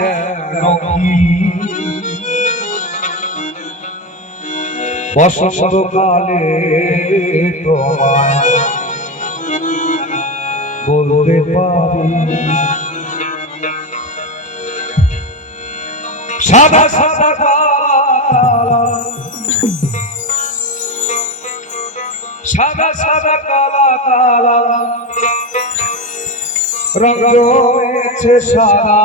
যেন কি বসন্তকালে তোমায় বলতে পারি সাদা সাদা সাদা সাদা কালা কালা রঙ হয়েছে সাদা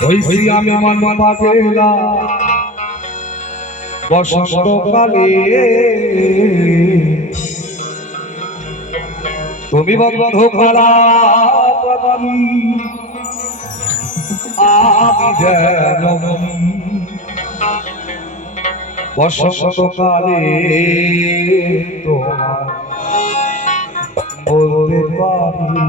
হইছি আমি মন পাগলা বসন্তকালে তুমি বন্ধু কালা আমি যেন বসন্তকালে তোমার বলতে পারি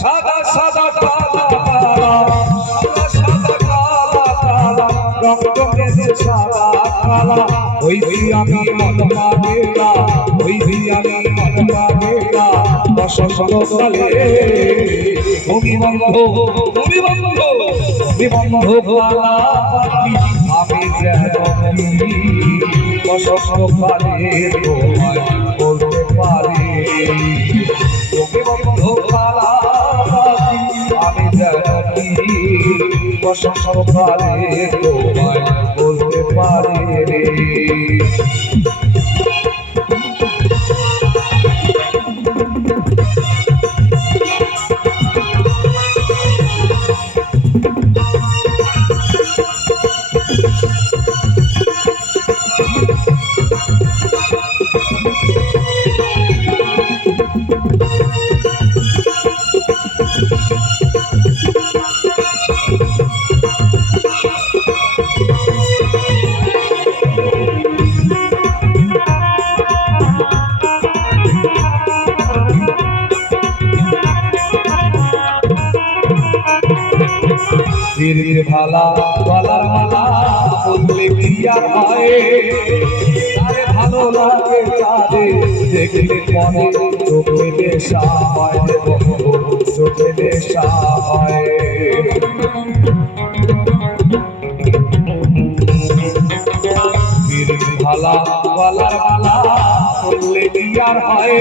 সাদা সাদা কালা কালা সাদা কালা কালা রং জমেছে সাদা কালা হইছি আমি মন পাগলা হইছি আমি মন পাগলা বসন্তকালে তুমি বন্ধু কালা পাখি আমি যেন বসন্তকালে তোমায় বলতে পারি তুমি বন্ধু কালা আমি জানি বসন্তকালে তোমায় বলতে পারি ধীরে ভালা গলার মালা বললে কি আর হয় আরে ভালো লাগে কাজে দেখলে মনে চোখে নেশা হয় চোখে নেশা হয় ধীরে ভালা গলার মালা বললে কি আর হয়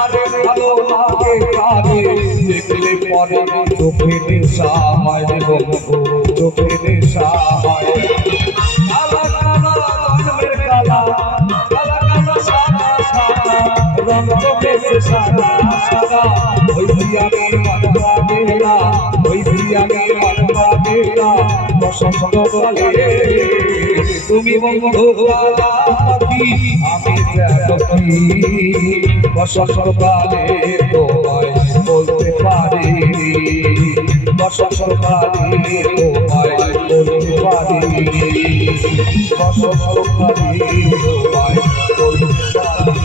আরে ভালো লাগে কাজে দেখলে পরে চোখে নেশা হয় বন্ধু চোখে নেশা হয় কালা কালা রঙের কালা কালা কালা সাদা সাদা রঙ জমেছে সাদা সাদা হইছি আমি মন পাগলা হইছি আমি মন পাগলা বসন্তকালে তুমি বন্ধু কালা পাখি আমি যেন কি বসন্তকালে তোমায় বলতে পারি বসন্তকালে তোমায় বলতে পারি বসন্তকালে তোমায় বলতে পারি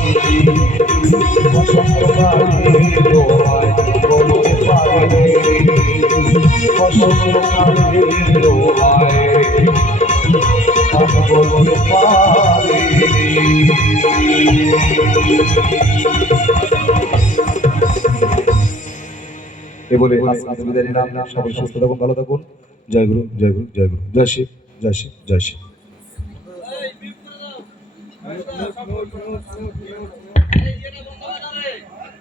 বসন্তকালে তোমায় বলতে পারি বসন্তকালে তোমায় বলতে পারি এ বলে আজকে বিদায় নিলাম সবাই সুস্থ থাকুন ভালো থাকুন জয় গুরু জয় গুরু জয় গুরু জয় শিব জয় শিব জয় শিব